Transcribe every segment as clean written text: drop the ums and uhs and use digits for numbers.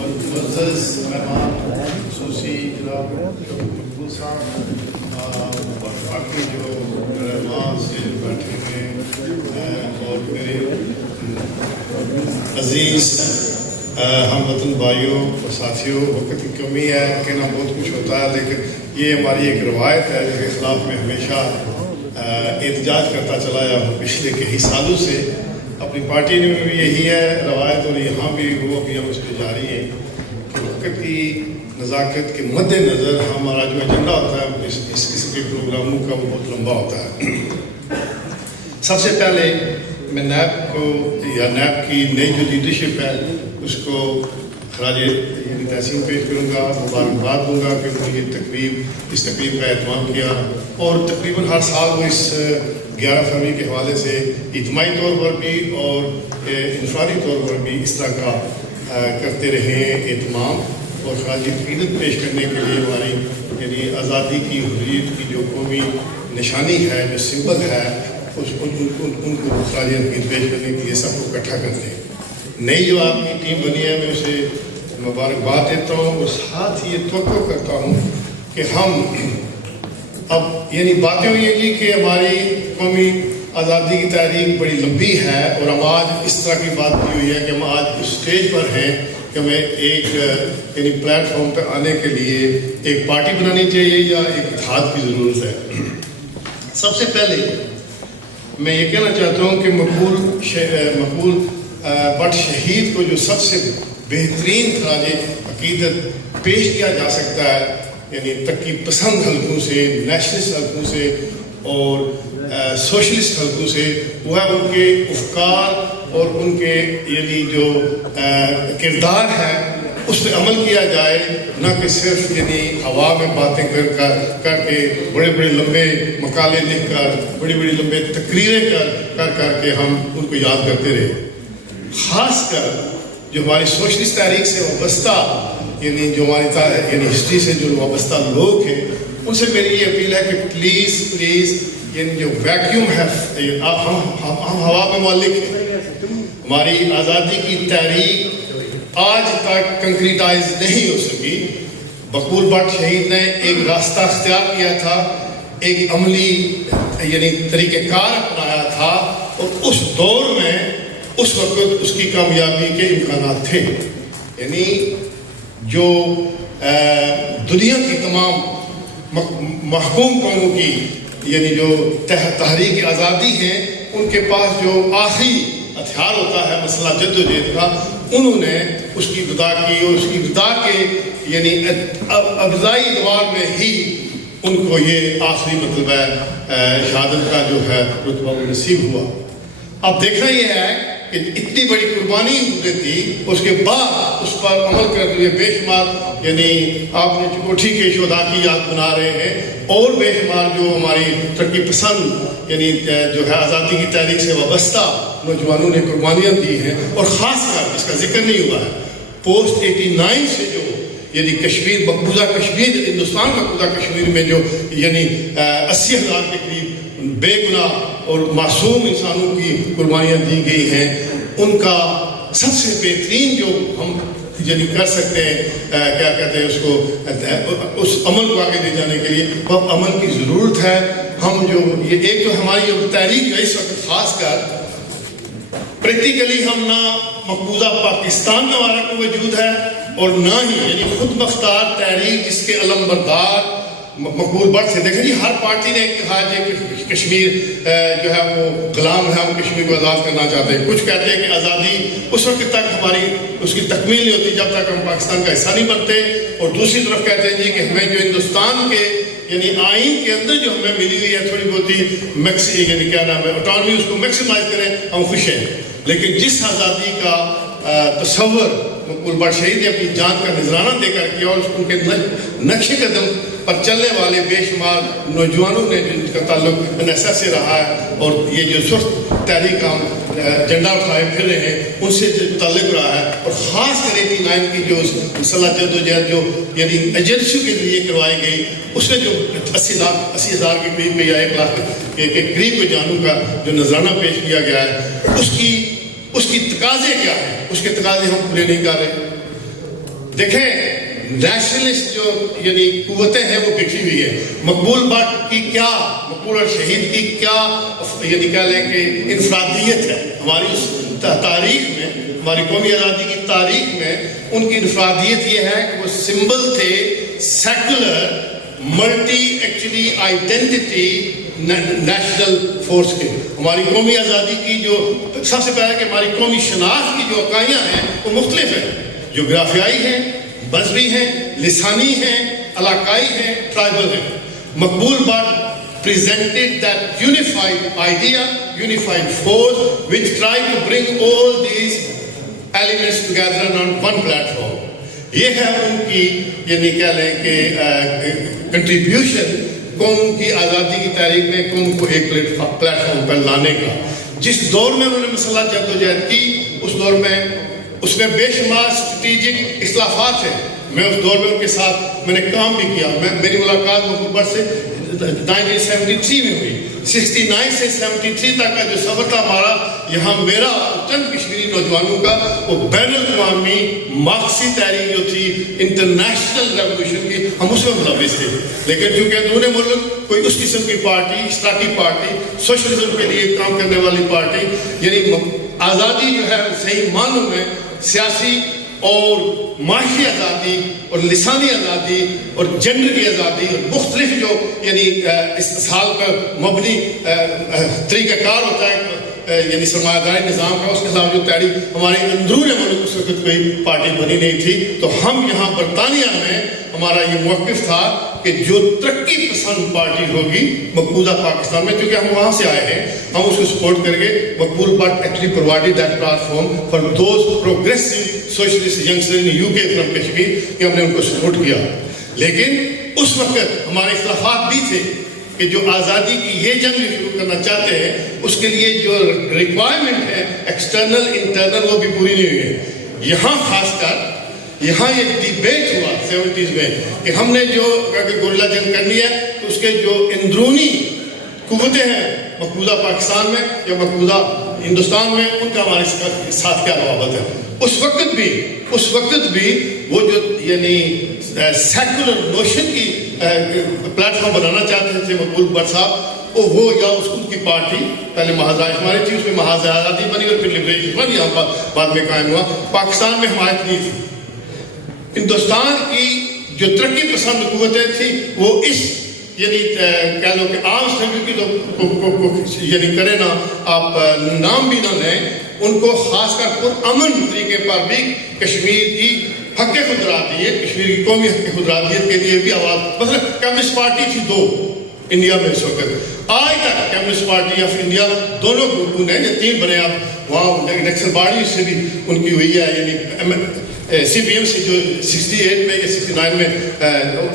معزز مہمان خصوصی جناب مقبول صاحب اور باقی جو مہمان سے بیٹھے ہوئے اور میرے عزیز ہم وطن بھائیوں اور ساتھیوں، وقت کی کمی ہے، کہنا بہت کچھ ہوتا ہے، لیکن یہ ہماری ایک روایت ہے جس کے خلاف میں ہمیشہ احتجاج کرتا چلا آیا ہوں پچھلے کئی سالوں سے۔ اپنی پارٹی میں بھی یہی ہے روایت، اور یہاں بھی وہ بھی ہم اس پہ جاری ہیں کہ وقت کی نزاکت کے مد نظر ہمارا جو ایجنڈا ہوتا ہے اس قسم کے پروگراموں کا وہ بہت لمبا ہوتا ہے۔ سب سے پہلے میں نیب کو یا نیب کی نئی جو لیڈرشپ ہے اس کو خراج تحسین پیش کروں گا، مبارکباد دوں گا کہ انہوں نے اس تقریب کا اہتمام کیا، اور تقریباً ہر سال وہ اس 11 فروری کے حوالے سے اجتماعی طور پر بھی اور انفرادی طور پر بھی اس طرح کا کرتے رہے ہیں اہتمام، اور خراج عقیدت پیش کرنے کے لیے ہماری یعنی آزادی کی حریت کی جو قومی نشانی ہے، جو سمبل ہے، ان کو خراج عقیدت پیش کرنے کے لیے سب کو اکٹھا کرتے ہیں۔ نئی جو آپ کی ٹیم بنی ہے میں اسے مبارکباد دیتا ہوں، اور ساتھ ہی یہ توقع کرتا ہوں کہ ہم اب یعنی باتیں ہوئی ہیں جی کہ ہماری قومی آزادی کی تحریک بڑی لمبی ہے، اور ہم آج اس طرح کی بات کی ہوئی ہے کہ ہم آج اس اسٹیج پر ہیں کہ ہمیں ایک یعنی پلیٹ فارم پہ آنے کے لیے ایک پارٹی بنانی چاہیے یا ایک اتحاد کی ضرورت ہے۔ سب سے پہلے میں یہ کہنا چاہتا ہوں کہ مقبول بٹ شہید کو جو سب سے بہترین خراج عقیدت پیش کیا جا سکتا ہے یعنی ترقی پسند حلقوں سے، نیشنلسٹ حلقوں سے اور سوشلسٹ حلقوں سے، وہ ہے ان کے افکار اور ان کے یعنی جو کردار ہے اس پہ عمل کیا جائے، نہ کہ صرف یعنی ہوا میں باتیں کر کے بڑے بڑے لمبے مقالے لکھ کر، بڑی بڑی لمبے تقریریں کر کے ہم ان کو یاد کرتے رہے۔ خاص کر جو ہماری سوشلسٹ تحریک سے وابستہ یعنی جو ہماری یعنی ہسٹری سے جو وابستہ لوگ ہیں، ان سے میری یہ اپیل ہے کہ پلیز یعنی جو ویکیوم ہے، ہم ہوا میں معلق ہیں۔ ہماری آزادی کی تحریک آج تک کنکریٹائز نہیں ہو سکی۔ مقبول بٹ شہید نے ایک راستہ اختیار کیا تھا، ایک عملی یعنی طریقہ کار اپنایا تھا، اور اس دور میں اس وقت اس کی کامیابی کے امکانات تھے۔ یعنی جو دنیا کی تمام محکوم قوموں کی یعنی جو تحریک آزادی ہیں، ان کے پاس جو آخری ہتھیار ہوتا ہے مسئلہ جد و جہد کا، انہوں نے اس کی غذا کی، اور اس کی غذا کے یعنی ابتدائی ادوار میں ہی ان کو یہ آخری مطلب ہے شہادت کا جو ہے رتبہ نصیب ہوا۔ اب دیکھنا یہ ہے کہ اتنی بڑی قربانی ہوئی تھی، اس کے بعد اس پر عمل کرتے ہوئے بے شمار یعنی آپ نے چکوٹھی کے شہداء کی یاد بنا رہے ہیں، اور بے شمار جو ہماری ترقی پسند یعنی جو ہے آزادی کی تحریک سے وابستہ نوجوانوں نے قربانیاں دی ہیں، اور خاص کر اس کا ذکر نہیں ہوا ہے پوسٹ 89 سے جو یعنی کشمیر مقبوضہ کشمیر ہندوستان مقبوضہ کشمیر میں جو یعنی 80,000 کے قریب بے گناہ اور معصوم انسانوں کی قربانیاں دی گئی ہیں، ان کا سب سے بہترین جو ہم یعنی کر سکتے ہیں کیا کہتے ہیں اس کو اس عمل کو آگے لے جانے کے لیے وہ عمل کی ضرورت ہے۔ ہم جو یہ ایک تو ہماری تحریک ہے اس وقت خاص کر پریکٹیکلی ہم نہ مقبوضہ پاکستان میں ہمارا کوئی وجود ہے، اور نہ ہی یعنی خود مختار تحریک جس کے علم بردار مقبول بٹ سے دیکھیں جی ہر پارٹی نے کہا کہ کشمیر جو ہے وہ غلام ہے، ہم کشمیر کو آزاد کرنا چاہتے ہیں۔ کچھ کہتے ہیں کہ آزادی اس وقت تک ہماری اس کی تکمیل نہیں ہوتی جب تک ہم پاکستان کا حصہ نہیں بنتے، اور دوسری طرف کہتے ہیں جی کہ ہمیں جو ہندوستان کے یعنی آئین کے اندر جو ہمیں ملی ہوئی ہے تھوڑی بہت ہی یعنی کیا نام ہے اٹانومی، اس کو میکسیمائز کریں، ہم خوش ہیں۔ لیکن جس آزادی کا تصور مقبول بٹ شہید نے اپنی جان کا نذرانہ دے کر کیا، اور ان کے نقش قدم پر چلنے والے بے شمار نوجوانوں نے جن کا تعلق NSS سے رہا ہے، اور یہ جو سخت تحریک ہم جھنڈا اٹھائے پھر رہے ہیں ان سے تعلق رہا ہے، اور خاص کر 89 کی جو مسلح جد و جہد جو یعنی ایجنسیوں کے ذریعے کروائی گئی، اس نے جو 80,000 کے قریب یا 1 لاکھ کے قریب کے جانوں کا جو نذرانہ پیش کیا گیا ہے، اس کی تقاضے کیا ہے؟ اس کے تقاضے ہم پورے نہیں کر رہے۔ دیکھیں نیشنلسٹ جو یعنی قوتیں ہیں وہ بکھری ہوئی ہے. مقبول بٹ کی کیا، مقبول اور شہید کی کیا یعنی کہہ لیں کہ انفرادیت ہے ہماری اس تاریخ میں، ہماری قومی آزادی کی تاریخ میں. ان کی انفرادیت یہ ہے کہ وہ سمبل تھے secular multi actually identity national force کے. ہماری قومی آزادی کی جو سب سے پہلے کہ ہماری قومی شناخت کی جو عقائیاں ہیں وہ مختلف ہیں، جغرافیائی ہیں، مذہبی ہیں، لسانی ہیں، علاقائی ہیں، ٹرائبل ہیں. Maqbool but presented that unified idea, unified force which tried to bring all these elements together on one platform. یہ ہے ان کی یعنی کہہ لیں کہ کنٹریبیوشن قوم کی آزادی کی تحریک میں قوم کو ایک پلیٹ فارم پر لانے کا. جس دور میں انہوں نے مسلح جدوجہد کی اس دور میں اس میں بے شمار اسٹریٹجک اختلافات ہیں. میں اس دور میں ان کے ساتھ میں نے کام بھی کیا. میری ملاقات مقبول بٹ سے 1973 میں ہوئی. 69 سے 73 تک کا جو سفر تھا ہمارا یہاں میرا چند کشمیری نوجوانوں کا وہ بین الاقوامی مارکسی تحریک جو تھی انٹرنیشنل ریولوشن کی ہم اس میں ملوث تھے. لیکن چونکہ اندرون ملک کوئی اس قسم کی پارٹی، اشتراکی پارٹی، سوشلزم کے لیے کام کرنے والی پارٹی یعنی آزادی جو ہے صحیح معنوں میں سیاسی اور معاشی آزادی اور لسانی آزادی اور جنڈر کی آزادی اور مختلف جو یعنی استحصال پر مبنی طریقہ کار ہوتا ہے یعنی سرمایہ داری نظام کا، اس کے خلاف جو تحریک ہمارے اندرون ملک اس وقت کوئی پارٹی بنی نہیں تھی. تو ہم یہاں برطانیہ میں ہمارا یہ موقف تھا کہ جو ترقی پسند پارٹی ہوگی مقبوضہ پاکستان میں، کیونکہ ہم وہاں سے آئے ہیں، ہم اس کو سپورٹ کریں گے. Maqbool but actually provided that platform for those progressive socialist youngster in U K from Kashmir کہ ہم نے ان کو سپورٹ کیا. لیکن اس وقت ہمارے اختلافات بھی تھے کہ جو آزادی کی یہ جنگ شروع کرنا چاہتے ہیں اس کے لیے جو ریکوائرمنٹ ہے ایکسٹرنل انٹرنل وہ بھی پوری نہیں ہوئی ہے. یہاں خاص کر یہاں یہ ڈیبیٹ ہوا 70s میں کہ ہم نے جو گوریلا جنگ کرنی ہے تو اس کے جو اندرونی قوتیں ہیں مقبوضہ پاکستان میں یا مقبوضہ ہندوستان میں ان کا ہمارے ساتھ کیا روابط ہے. اس وقت بھی وہ جو یعنی سیکولر نوشن کی پلیٹ فارم بنانا چاہتے تھے مقبول بٹ صاحب، وہ یا اس کی پارٹی پہلے محاذ ہماری تھی، اس میں محاذ آزادی بنی اور پھر لبریشن بنی، یہاں بعد میں قائم ہوا. پاکستان میں حمایت نہیں تھی. ہندوستان کی جو ترقی پسند قوتیں تھیں وہ اس یعنی کہہ لو کہ عام اسمبلی کی تو یعنی کرے نا آپ نام بھی نہ لیں، ان کو خاص کر پرامن طریقے پر بھی کشمیر کی حق خودارادیت، کشمیر کی قومی حق خودارادیت کے لیے بھی آواز. مثلا کمیونسٹ پارٹی تھی 2 انڈیا میں اس وقت، آج تک کمیونسٹ پارٹی آف انڈیا دونوں گروپوں نے یہ 3 بنے. آپ وہاں نیکسل باڈی سے بھی ان کی ہوئی ہے یعنی سی پی ایم سے جو 68 میں یا 69 میں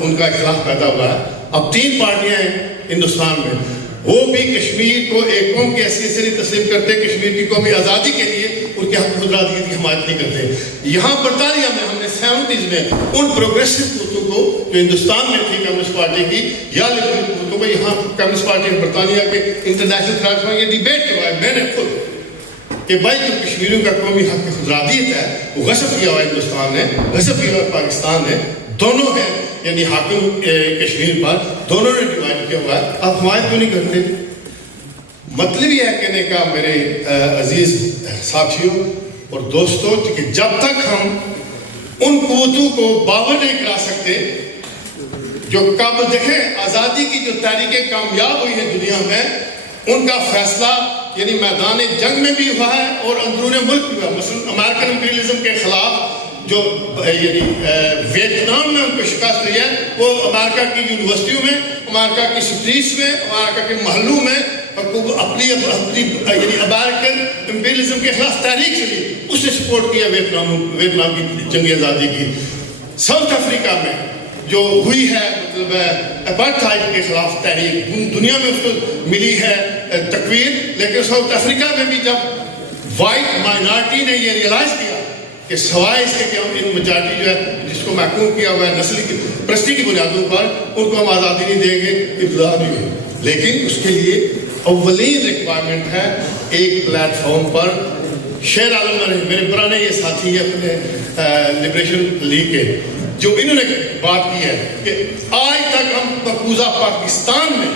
ان کا اختلاف پیدا ہوا ہے. اب 3 پارٹیاں ہیں ہندوستان میں، وہ بھی کشمیر کو ایک قوم کی حیثیت سے نہیں تسلیم کرتے، کشمیر کی قومی آزادی کے لیے ان کے حق خودارادیت کی حمایت نہیں کرتے. یہاں برطانیہ میں ہم نے 70s میں ان پروگریسو قوتوں کو جو ہندوستان میں تھی کمیونسٹ پارٹی کی یا لبرل قوتوں کو، یہاں کمیونسٹ پارٹی برطانیہ کے انٹرنیشنل پلیٹ فارم یہ ڈیبیٹ کروایا میں نے خود کہ بھائی جو کشمیریوں کا قومی حق خودارادیت ہے وہ غصب کیا ہوا ہے ہندوستان نے، غصب کیا ہوا ہے پاکستان نے، دونوں ہیں یعنی حاکم کشمیر پر دونوں نے ڈیوائڈ کیا ہوا ہے. آپ حمایت کیوں نہیں کرتے؟ مطلب یہ ہے کہنے کا میرے عزیز ساتھیوں اور دوستوں کہ جب تک ہم ان قوتوں کو باور نہیں کرا سکتے جو قابل دیکھیں آزادی کی جو تحریکیں کامیاب ہوئی ہیں دنیا میں، ان کا فیصلہ یعنی میدان جنگ میں بھی ہوا ہے اور اندرون ملک بھی ہوا. مثلا امریکن امپیریلزم کے خلاف جو یعنی ویتنام میں ان کو شکست ہوئی ہے، وہ امریکہ کی یونیورسٹیوں میں، امریکہ کی اسٹریٹس میں، امریکہ کے محلوں میں اپنی یعنی امریکن امپیریلزم کے خلاف تحریک چلی، اس نے سپورٹ کیا ویتنام کی جنگی آزادی کی. ساؤتھ افریقہ میں جو ہوئی ہے مطلب اپارٹھائڈ کے خلاف تحریک، دنیا میں اس کو ملی ہے تقویر، لیکن ساؤتھ افریقہ میں بھی جب وائٹ مائنارٹی نے یہ ریئلائز کیا کہ سوائے اس کے کہ ہم ان میجارٹی جو ہے جس کو محکوم کیا ہوا ہے نسل کی پرستی کی بنیادوں پر ان کو ہم آزادی نہیں دیں گے، ابتدا نہیں ہوئی. لیکن اس کے لیے اولین ریکوائرمنٹ ہے ایک پلیٹ فارم پر شیر عالم میرے پرانے یہ ساتھی ہیں اپنے لبریشن لیگ کے، جو انہوں نے بات کی ہے کہ آج تک ہم مقبوضہ پاکستان میں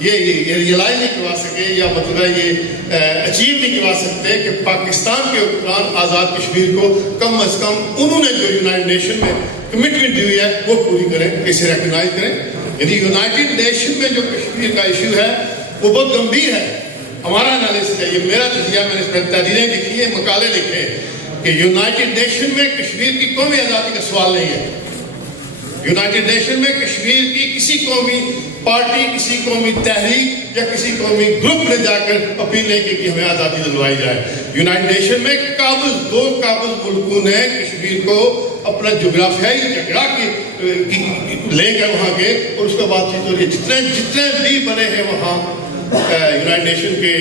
یہ ریئلائز نہیں کروا سکے یا مطلب یہ اچیو نہیں کروا سکتے کہ پاکستان کے حکمران آزاد کشمیر کو کم از کم انہوں نے جو یونائٹڈ نیشن میں کمٹمنٹ دی ہوئی ہے وہ پوری کریں، اسے ریکگنائز کریں. یعنی یونائٹڈ نیشن میں جو کشمیر کا ایشو ہے وہ بہت گمبھیر ہے. ہمارا انالیسس ہے، یہ میرا تجزیہ، میں نے اس پر تحریریں لکھی ہیں، مقالے لکھے ہیں کہ یونائٹڈ نیشن میں کشمیر کی قومی آزادی کا سوال نہیں ہے. یونائٹڈ نیشن میں کشمیر کی کسی قومی پارٹی، کسی قومی تحریک یا کسی قومی گروپ نے جا کر اپیل نہیں کی کہ ہمیں آزادی دلوائی جائے. یونائٹڈ نیشن میں دو قابض ملکوں نے کشمیر کو اپنا جغرافیائی جھگڑا لے کر وہاں گئے اور اس کا بات چیت ہو رہی ہے. جتنے بھی بنے ہیں وہاں یونائٹڈ نیشن کے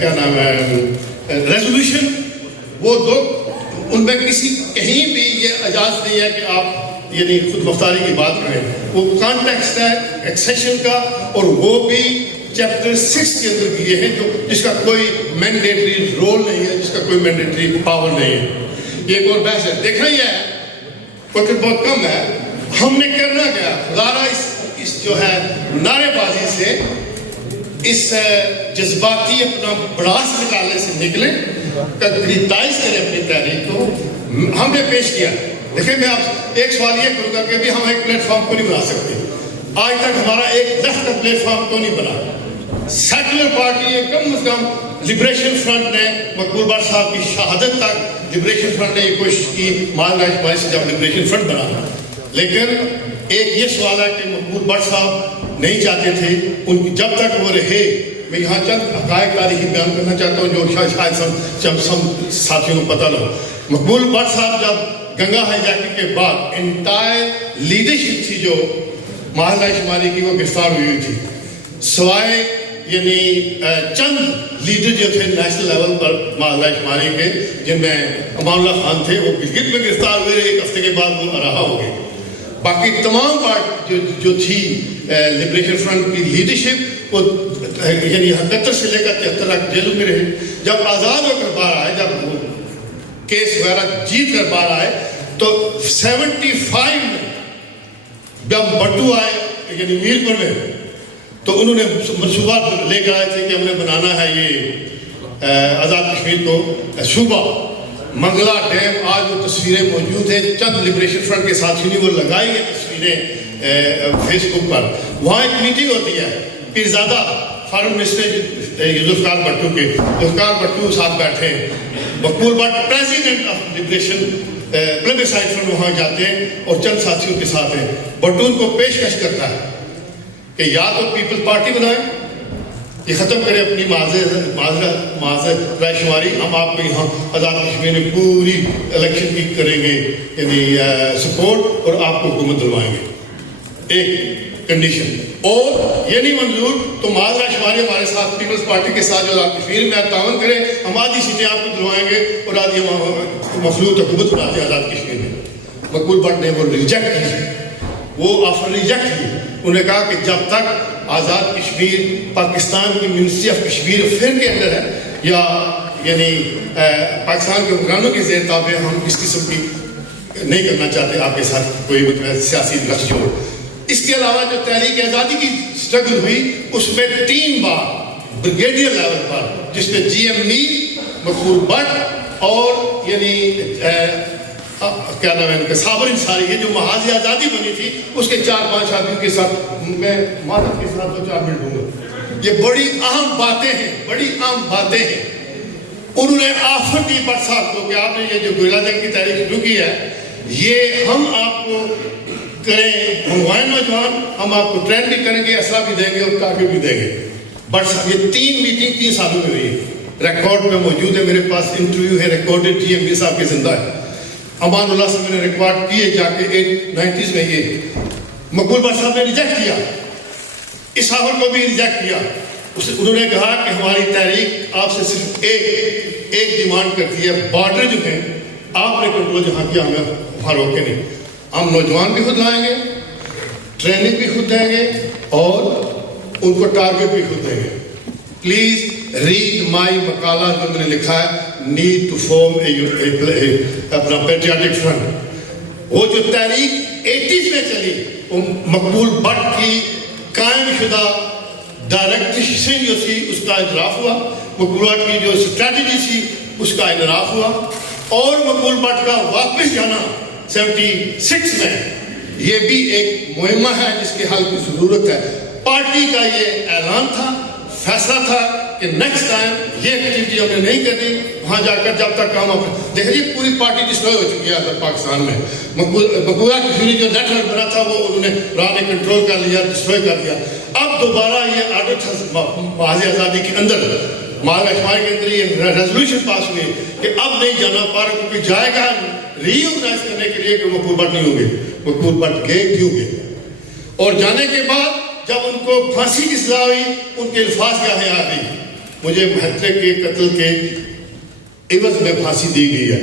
کیا نام ہے ریزولوشن، وہ دو ان میں کہیں بھی یہ اجازت نہیں ہے کہ آپ یعنی خود مختاری کی بات کریں. وہ کانٹیکسٹ ہے ایکسیشن کا، اور وہ بھی چیپٹر 6 کے اندر دیے ہیں جس کا کوئی مینڈیٹری رول نہیں ہے، جس کا کوئی مینڈیٹری پاور نہیں ہے. یہ ایک اور بحث ہے. دیکھنا یہ ہے وقت بہت کم ہے، ہم نے کرنا کیا؟ ذرا اس جو ہے نعرے بازی سے، اس جذباتی اپنا بڑاس نکالنے سے نکلیں، کنکریٹائز کریں اپنی تحریک کو. ہم نے پیش کیا. دیکھیں میں آپ ایک سوال یہ کروں گا کہ بھی ہم ایک پلیٹ فارم کو نہیں بنا سکتے. آج تک ہمارا ایک لیفٹ کا پلیٹ فارم کو نہیں بنا. سیکولر پارٹی ہے، کم از کم لبریشن فرنٹ نے مقبول بٹ صاحب کی شہادت تک لبریشن فرنٹ نے یہ کوشش کی، مہاراجا اجماعی سے جب لبریشن فرنٹ بنا. لیکن ایک یہ سوال ہے کہ مقبول بٹ صاحب نہیں چاہتے تھے ان کی جب تک وہ رہے. میں یہاں چند حقائق تاریخی بیان کرنا چاہتا ہوں جو شاید سب ساتھیوں کو پتہ نہ ہو. مقبول بٹ صاحب جب گنگا ہائی جیکنگ کے بعد انٹائر لیڈرشپ تھی جو مہاراجا شمالی کی، وہ گرفتار ہوئی تھی. سوائے یعنی چند لیڈر جو تھے نیشنل لیول پر مہاراجا شمالی کے، جن میں امان اللہ خان تھے، وہ گلگت میں گرفتار ہوئے، ایک ہفتے کے بعد وہ رہا ہو گئے. باقی تمام پارٹ جو تھی لبریشن فرنٹ کی لیڈرشپ، وہ یعنی 71 سے لے کر 73 تک جیلوں میں رہے. جب آزاد ہو کر باہر آئے، جب وہ کیس وغیرہ جیت کر باہر آئے، تو 75 میں جب بٹو آئے یعنی میر پور میں، تو انہوں نے منصوبہ لے کر آئے تھے کہ ہم نے بنانا ہے یہ آزاد کشمیر کو صوبہ. منگلا ڈیم، آج وہ تصویریں موجود ہیں، چند لبریشن فرنٹ کے ساتھیوں نے وہ لگائی ہیں تصویریں فیس بک پر. وہاں ایک میٹنگ ہوتی ہے، پیرزادہ فارن منسٹر ذوالفقار بھٹو کے، ذوالفقار بھٹو ساتھ بیٹھے ہیں. Maqbool Butt president of liberation plebiscite front وہاں جاتے ہیں اور چند ساتھیوں کے ساتھ ہیں. بھٹو ان کو پیشکش کرتا ہے کہ یا تو پیپل پارٹی بنائیں، یہ ختم کریں اپنی معذرت رائے شماری، ہم آپ کو یہاں آزاد کشمیر میں پوری الیکشن کی کریں گے یعنی سپورٹ، اور آپ کو حکومت دلوائیں گے. ایک کنڈیشن. اور یہ نہیں منظور تو معذرت شماری ہمارے ساتھ پیپلز پارٹی کے ساتھ جو آزاد کشمیر میں آپ تعاون کریں، ہم آدھی سیٹیں آپ کو دلوائیں گے اور آدھی مخلوط حکومت بناتے ہیں آزاد کشمیر میں. مقبول بٹ نے وہ ریجیکٹ کی، وہ آفر ریجیکٹ کی. انہوں نے کہا کہ جب تک آزاد کشمیر پاکستان کی منسٹری آف کشمیر افیئر کے اندر ہے یا یعنی پاکستان کے حکمرانوں کے زیر تابع، ہم اس قسم کی نہیں کرنا چاہتے آپ کے ساتھ کوئی سیاسی لفظ جوڑ. اس کے علاوہ جو تحریک آزادی کی سٹرگل ہوئی، اس میں 3 بار بریگیڈیئر لیول پر، جس میں G M Mir, Maqbool but اور یعنی کیا نام ہے ان کا صابر انصاری ہے، جو محاذ آزادی بنی تھی، اس کے 4-5 آدمیوں کے ساتھ میں معذرت کے ساتھ 2-4 منٹ دوں گا. یہ بڑی اہم باتیں ہیں، بڑی اہم باتیں ہیں. انہوں نے آفر دی بٹ صاحب کو کہ آپ نے یہ جو گریلا جنگ کی تحریک شروع کی ہے، یہ ہم آپ کو کریں منگوائیں نوجوان، ہم آپ کو ٹرین بھی کریں گے، اسلحہ بھی دیں گے اور کافی بھی دیں گے. بٹ صاحب یہ 3 میٹنگ 3 سالوں میں ہوئی، ریکارڈ میں موجود ہے، میرے پاس انٹرویو ہے ریکارڈڈ، جی ایم میر صاحب کے زندہ ہے. امان اللہ سے میں نے ریکارڈ کیے جا کے 90s میں. یہ مقبول بٹ صاحب نے ریجیکٹ کیا، اس آفر کو بھی ریجیکٹ کیا. انہوں نے کہا کہ ہماری تحریک آپ سے صرف ایک ڈیمانڈ کرتی ہے، بارڈر جو ہیں آپ نے کنٹرول جہاں کیا، ہمیں وہاں روکے نہیں. ہم نوجوان بھی خود لائیں گے، ٹریننگ بھی خود دیں گے اور ان کو ٹارگٹ بھی خود دیں گے. پلیز ریڈ مائی مقالہ جو میں نے لکھا ہے need to form اپنا پیٹریاٹک فرنٹ. وہ جو تحریک 80s میں چلی وہ مقبول بٹ کی قائم شدہ ڈائریکشن جو تھی اس کا انحراف ہوا, مقبول بٹ کی جو اسٹریٹجی تھی اس کا انحراف ہوا, اور مقبول بٹ کا واپس جانا 76 میں یہ بھی ایک مہمہ ہے جس کے حل کی ضرورت ہے. پارٹی کا یہ اعلان تھا, فیصلہ تھا کہ نیکسٹ ٹائم یہ ایکٹیویٹی ہم نے نہیں کرنی, وہاں جا کر جب تک کام دیکھیے پوری پارٹی ڈسٹروائے ہو چکی ہے پاکستان میں. مقبولہ کشمیری جو نیٹ ورک بنا تھا وہ انہوں نے راہ نے کنٹرول کر لیا, ڈسٹروائے کر دیا. اب دوبارہ یہ آرڈر تھا محاذ آزادی کے اندر, محاذ اشماعی کے اندر یہ ریزولوشن پاس ہوئی کہ اب نہیں جانا پارک کیونکہ جائے گا ری آرگنائز کرنے کے لیے کہ مقبول بٹ نہیں ہوں گے. مقبول بٹ گئے کیوں گئے, اور جانے کے بعد جب ان کو پھانسی کی سزا ہوئی ان کے الفاظ کیا ہے آ گئی, مجھے مہترے کے قتل کے عوض میں پھانسی دی گئی ہے.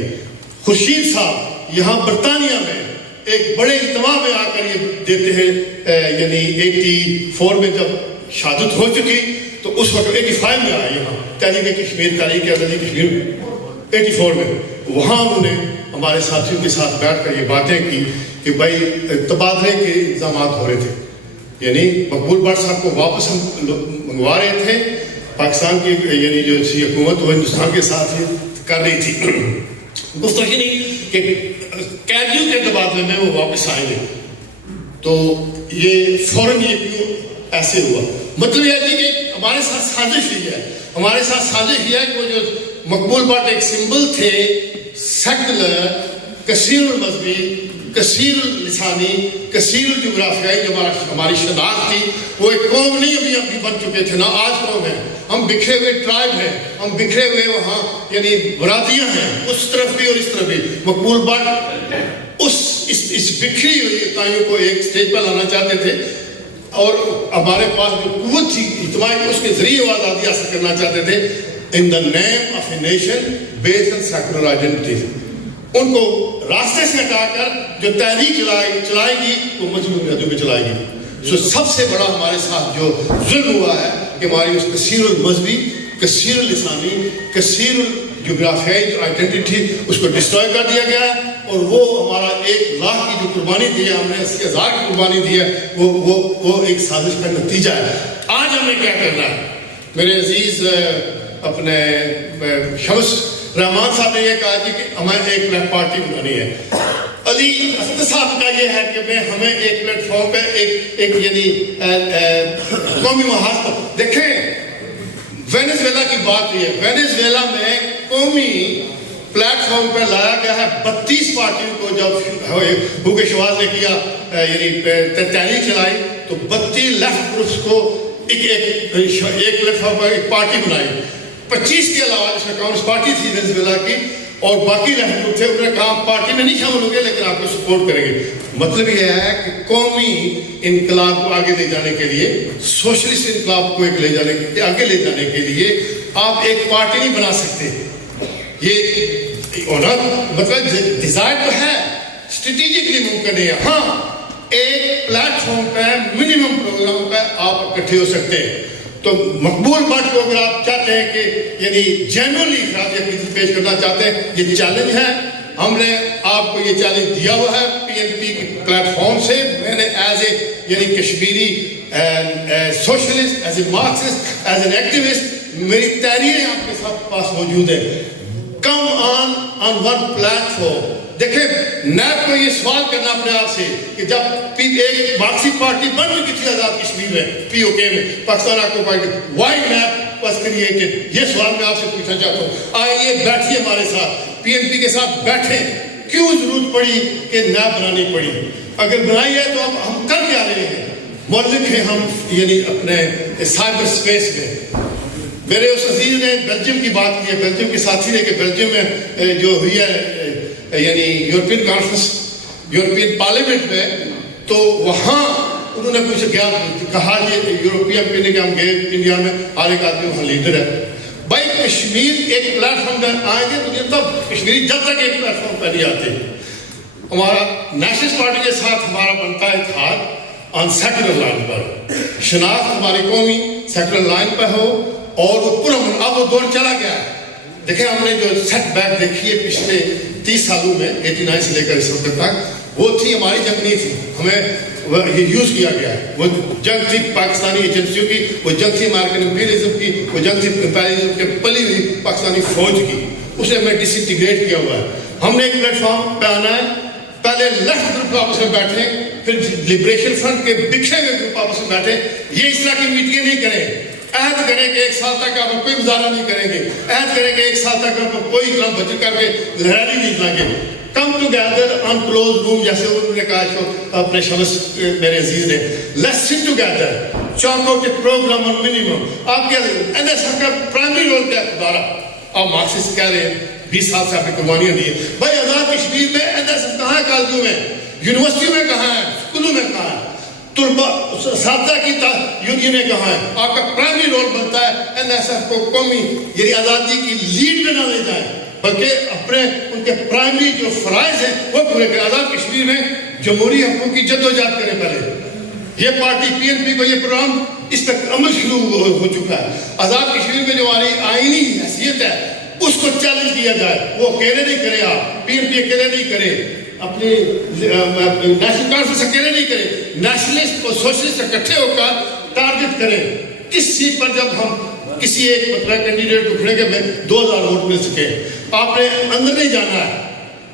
خورشید صاحب یہاں برطانیہ میں ایک بڑے اجتماع میں آ کر یہ دیتے ہیں, یعنی 84 میں جب شہادت ہو چکی تو اس وقت 85 میں آئے یہاں تحریک کشمیر, تحریک آزادی کشمیر 84 میں. وہاں انہوں نے ہمارے ساتھیوں کے ساتھ بیٹھ کر یہ باتیں کی کہ بھائی تبادلے کے الزامات ہو رہے تھے, یعنی مقبول بٹ صاحب کو واپس ہم منگوا رہے تھے, پاکستان کی یعنی جو سی حکومت وہ ہندوستان کے ساتھ کر رہی تھی گفتگو کہ قیدیوں کے تبادلے میں وہ واپس آئیں گے. تو یہ فوراً یہ کیوں ایسے ہوا, مطلب یہ ہے کہ ہمارے ساتھ سازش ہوئی ہے, ہمارے ساتھ سازش یہ ہے کہ وہ جو مقبول بٹ ایک سمبل تھے سیکولر, کثیر المذہبی, کثیر اللسانی, کثیر الجغرافیائی, جو ہماری شناخت تھی, وہ ایک قوم نہیں ابھی بن چکے تھے, نہ آج قوم ہے. ہم بکھرے ہوئے ٹرائب ہیں, ہم بکھرے ہوئے وہاں یعنی برادریاں ہیں, اس طرف بھی اور اس طرف بھی. مقبول بٹ اس بکھری ہوئی اکائیوں کو ایک سٹیج پر لانا چاہتے تھے, اور ہمارے پاس جو قوت تھی اجتماعی اس کے ذریعے وہ آزادی حاصل کرنا چاہتے تھے in the name of a nation based on secular identity. ان کو راستے سے ہٹا کر جو تحریک چلائے گی وہ مظلوم یادوں پہ چلائے گی. سب سے بڑا ہمارے ساتھ جو ظلم ہوا ہے کہ ہماری اس کثیر المذہبی, کثیر اللسانی, کثیر الجغرافیائی جو آئیڈینٹی تھی اس کو ڈسٹروائے کر دیا گیا ہے, اور وہ ہمارا 1 لاکھ کی جو قربانی دی ہے, ہم نے 80,000 کی قربانی دی ہے, وہ ایک سازش کا نتیجہ ہے. آج ہمیں کیا کرنا ہے؟ میرے عزیز اپنے شمس رحمان صاحب نے یہ کہا کہ ہمیں ایک پلیٹ پارٹی بنانی ہے. علی اسد صاحب کا یہ ہے کہ ہمیں ایک پلیٹ فارم پہ ایک یعنی قومی محاذ پر دیکھیں. وینیزویلا کی بات یہ ہے, وینیزویلا میں قومی پلیٹ فارم پہ لایا گیا ہے 32 پارٹیوں کو. جب ہوگے شواز نے کیا یعنی تحریک چلائی تو 32 لیفٹ گروپس کو ایک پلیٹ فارم پر ایک پارٹی بنائی. 25 کے علاوہ جس میں کانگریس پارٹی تھی وینیزویلا کی اور باقی لیفٹ گروپ تھے, انہوں نے کہا پارٹی میں نہیں شامل ہوں گے لیکن آپ کو سپورٹ کریں گے. مطلب یہ ہے کہ قومی انقلاب کو آگے لے جانے کے لیے, سوشلسٹ انقلاب کو آگے لے جانے کے لیے آپ ایک پارٹی نہیں بنا سکتے. یہ ہونا مطلب ڈیزائر تو ہے, اسٹریٹجکلی ممکن ہے. ہاں ایک پلیٹ فارم پہ منیمم پروگرام پہ آپ اکٹھے ہو سکتے ہیں. تو مقبول بٹ کو اگر آپ چاہتے ہیں کہ یعنی جنرلی خراج پیش کرنا چاہتے ہیں, یہ چیلنج ہے. ہم نے آپ کو یہ چیلنج دیا ہوا ہے پی این پی کی پلیٹ فارم سے. میں نے ایز اے یعنی Kashmiri socialist, as a Marxist, as an activist, میری تحریریں آپ کے ساتھ پاس موجود ہے. کم آن ون پلیٹ فارم. دیکھیں نیب کو یہ سوال کرنا اپنے آپ سے کہ جب ایک مارکسسٹ پارٹی بن چکی تھی آزاد کشمیر میں, پی او کے میں, پاکستان آپ کو party, why NAB was created? یہ سوال میں آپ سے پوچھنا چاہتا ہوں. آئیے بیٹھیے ہمارے ساتھ, پی این پی کے ساتھ بیٹھیں. کیوں ضرورت پڑی کہ نیب بنانی پڑی؟ اگر بنائی ہے تو اب ہم کر کے آ رہے ہیں, مولک ہیں ہم یعنی اپنے سائبر اسپیس میں. میرے اس عزیز نے بیلجیم کی بات کی ہے, بیلجیم کے ساتھی نے کہ بیلجیم میں جو ہوئی ہے یعنی یورپین کانفرنس, یورپین پارلیمنٹ میں, تو وہاں انہوں نے کچھ کہا یہ یورپین پینے کے ہم گئے انڈیا میں, ہر ایک آدمی وہاں لیڈر ہے. بھائی کشمیر ایک پلیٹ فارم پر آئیں گے تو تب کشمیری جب تک ایک پلیٹ فارم پر نہیں آتے. ہمارا نیشنلسٹ پارٹی کے ساتھ ہمارا بنتا ہے اتحاد آن سیکولر لائن پر. شناخت ہماری قومی سیکولر لائن پہ ہو اور وہ پورا اب وہ دور چلا گیا ہے. دیکھیں ہم نے جو سیٹ بیک دیکھی ہے پچھلے 30 سالوں میں 89 سے لے کر اس وقت تک، وہ تھی ہماری جنگ نہیں تھی، ہمیں یہ یوز کیا گیا ہے. وہ جنگ تھی پاکستانی ایجنسیوں کی، وہ جنگ تھی امریکن امپیریلزم کی، وہ جنگ تھی امپیریلزم کے پلی ہوئی پاکستانی فوج کی. اسے ہمیں ڈس انٹیگریٹ کیا ہوا ہے. ہم نے ایک پلیٹ فارم پہ آنا ہے، پہلے لیفٹ گروپ آپس میں بیٹھے، پھر لبریشن فرنٹ کے بکھرے ہوئے گروپ آپس میں بیٹھے. یہ اس طرح کی میٹنگیں نہیں کریں. عہد کریں کہ 1 سال تک آپ کوئی مظاہرہ نہیں کریں گے، عہد کریں کہ 1 سال تک آپ کوئی اکرام بچت کر کے ریلی نہیں کریں گے. کم ٹوگیدر آن کلوز روم، جیسے انہوں نے کہا جو اپنے شمس میرے عزیز نے، let's sit together, chalk out a program on minimum. آپ کے این ایس ایف کا پرائمری رول کیا ہے؟ دوبارہ آپ مارکسسٹ کہہ رہے ہیں 20 سال سے آپ نے قربانیاں دی ہیں. بھائی آزاد کشمیر میں این ایس ایف کہاں ہے؟ کالجوں میں، یونیورسٹیوں میں کہاں ہے؟ اسکولوں میں کہاں ہے؟ طلبا اساتذہ کی یونینیں کہاں ہیں؟ آپ کا پرائمری رول بنتا ہے این ایس ایف کو قومی یعنی آزادی کی لیڈ میں نہ لے جائیں، بلکہ اپنے ان کے پرائمری جو فرائض ہیں وہ پورے کریں. آزاد کشمیر میں جمہوری حقوق کی جدوجہد کریں. پہلے یہ پارٹی پی این پی کو یہ پروگرام اس تک عمل شروع ہو چکا ہے. آزاد کشمیر میں جو ہماری آئینی حیثیت ہے اس کو چیلنج کیا جائے. وہ اکیلے نہیں کرے، آپ پی این پی اکیلے نہیں کرے، اپنی نیشنل کانفرنس اکیلے نہیں کرے، نیشنلسٹ اور سوشلسٹ اکٹھے ہو کر ٹارگٹ کریں. کس چیز پر جب ہم کسی ایک مطلب کینڈیڈیٹ کو کھڑے کہ میں 2000 ووٹ مل سکے، آپ نے اندر نہیں جانا ہے.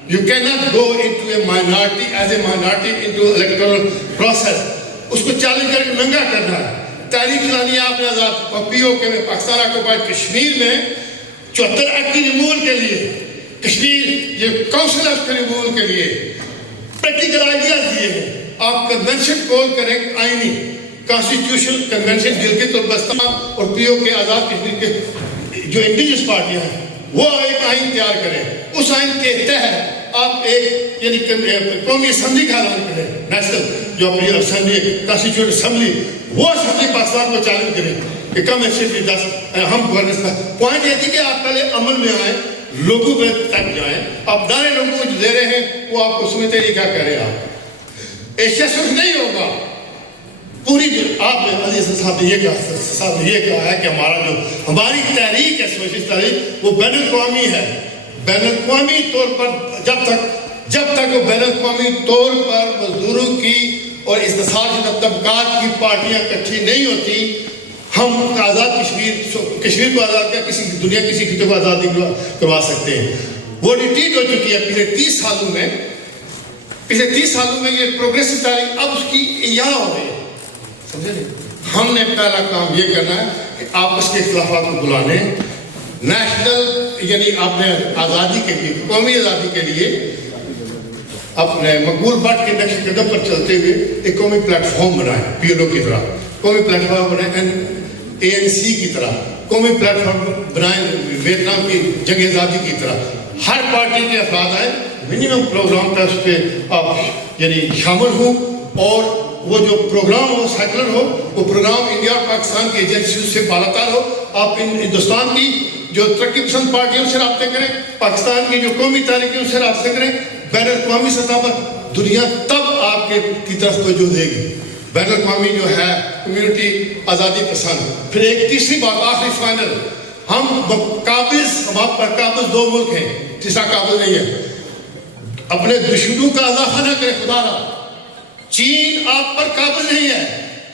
You can not go into a minority as a minority into electoral process. اس کو چیلنج کر کے ننگا کرنا ہے. تحریک چلانی ہے آپ نے آزاد پی او کے میں پاکستان آکوپائڈ کشمیر میں 74 ایکٹ کی ریموول کے لیے، کشمیر یہ کونسل ایکٹ کے ریموول کے لیے پریکٹیکل آئیڈیاز دیے ہیں. آپ کنونشن کال کریں، آئینی کانسٹیٹیوشن کنونشن گلگت اور بلتستان اور پی او کے آزاد کشمیر کے جو انڈیجنس پارٹیاں ہیں وہ ایک آئین تیار کریں. اس آئین کے تحت آپ ایک یعنی قومی اسمبلی کا اعلان کریں، نیشنل جو اپنی اسمبلی کانسٹیٹیوشن اسمبلی، وہ اسمبلی پاکستان کو چیلنج کریں کہ کم ایسے 10 ہم گورننس. پوائنٹ یہ تھی کہ آپ پہلے عمل میں آئیں، لوگوں پہ تک جائیں. آپ دارے لوگوں کو جو دے رہے ہیں وہ آپ کو سمجھتے نہیں کیا کہہ رہے ہیں. آپ ایشیا صرف نہیں ہوگا پوری. آپ نے عزیز صاحب نے یہ کہا ہے کہ ہماری تحریک ہے سوشلسٹ تحریک وہ بین الاقوامی ہے. بین الاقوامی طور پر جب تک وہ بین الاقوامی طور پر مزدوروں کی اور استحصال شدہ طبقات کی پارٹیاں اکٹھی نہیں ہوتی، ہم آزاد کشمیر کو آزاد کیا کسی دنیا کسی خطے کو آزاد نہیں کروا سکتے ہیں. وہ ریٹریٹ ہو چکی ہے پچھلے 30 سالوں میں یہ پروگریسو تاریخ اب اس کی احیاء ہو رہی ہے. سمجھے نہیں؟ ہم نے پہلا کام یہ کرنا ہے کہ آپس کے اختلافات کو بلانے، نیشنل یعنی اپنے آزادی کے لیے، قومی آزادی کے لیے اپنے مقبول بٹ کے نقش قدم پر چلتے ہوئے ایک قومی پلیٹ فارم بنائیں. پی ایل او کی طرح قومی پلیٹ فارم بنائیں، اے این سی کی طرح قومی پلیٹ فارم بنائیں، ویتنام کی جنگ آزادی کی طرح. ہر پارٹی کے افراد آئیں، منیمم پروگرام تھا اس پہ آپ یعنی شامل ہوں، اور وہ جو پروگرام ہو سیکولر ہو، وہ پروگرام انڈیا اور پاکستان کی ایجنسیوں سے بالاتر ہو. آپ ہندوستان کی جو ترقی پسند پارٹیوں سے رابطے کریں، پاکستان کی جو قومی تاریخوں سے رابطے کریں. بین الاقوامی سطح پر دنیا تب آپ کی طرف توجہ دے گی. بین الاقوامی جو ہے کمیونٹی آزادی پسند. پھر ایک تیسری بات آخری فائنل، ہم قابض 2 ملک ہیں، تیسرا قابض نہیں ہے. اپنے دشمنوں کا اضافہ نہ کریں خدا را. چین آپ پر قابض نہیں ہے،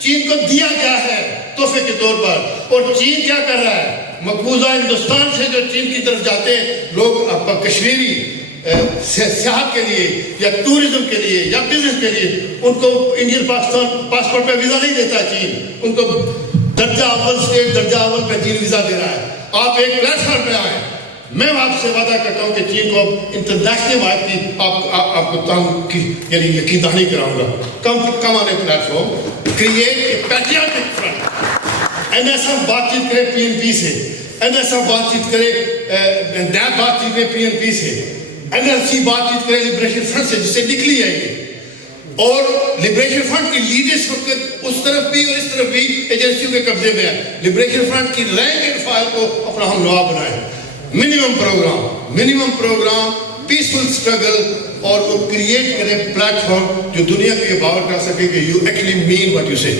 چین کو دیا گیا ہے تحفے کے طور پر. اور چین کیا کر رہا ہے؟ مقبوضہ ہندوستان سے جو چین کی طرف جاتے ہیں لوگ کشمیری سیاحت کے لیے یا ٹورزم کے لیے یا بزنس کے لیے، ان کو انڈین پاسپورٹ پہ ویزا نہیں دیتا چین. ان کو درجہ اول اسٹیٹ درجہ اول پہ چین ویزا دے رہا ہے. آپ ایک پلیٹ فارم پہ آئیں. میں آپ سے وعدہ کرتا ہوں کہ چین کو انٹرنیشنل وائڈ کی آپ کو تنگ کی یعنی یقین دہانی کراؤں گا. Common platform create a patriotic front. N S F بات چیت کرے پی این پی سے، این ایس ایف بات چیت کرے نیب بات چیت کرے پی این پی سے، این ایل سی بات چیت کرے لبریشن فرنٹ سے جس سے نکلی ہے یہ. اور لبریشن فرنٹ کی لیڈرز وقت اس طرف بھی اور اس طرف بھی ایجنسیوں کے قبضے میں ہے. لبریشن فرنٹ کی رینک اینڈ فائل کو اپنا ہم نواب بنائیں. منیمم پروگرام پیسفل سٹرگل، اور وہ کریٹ کریں پلیٹ فارم جو دنیا کو یہ باور کر سکے کہ you actually mean what you سے.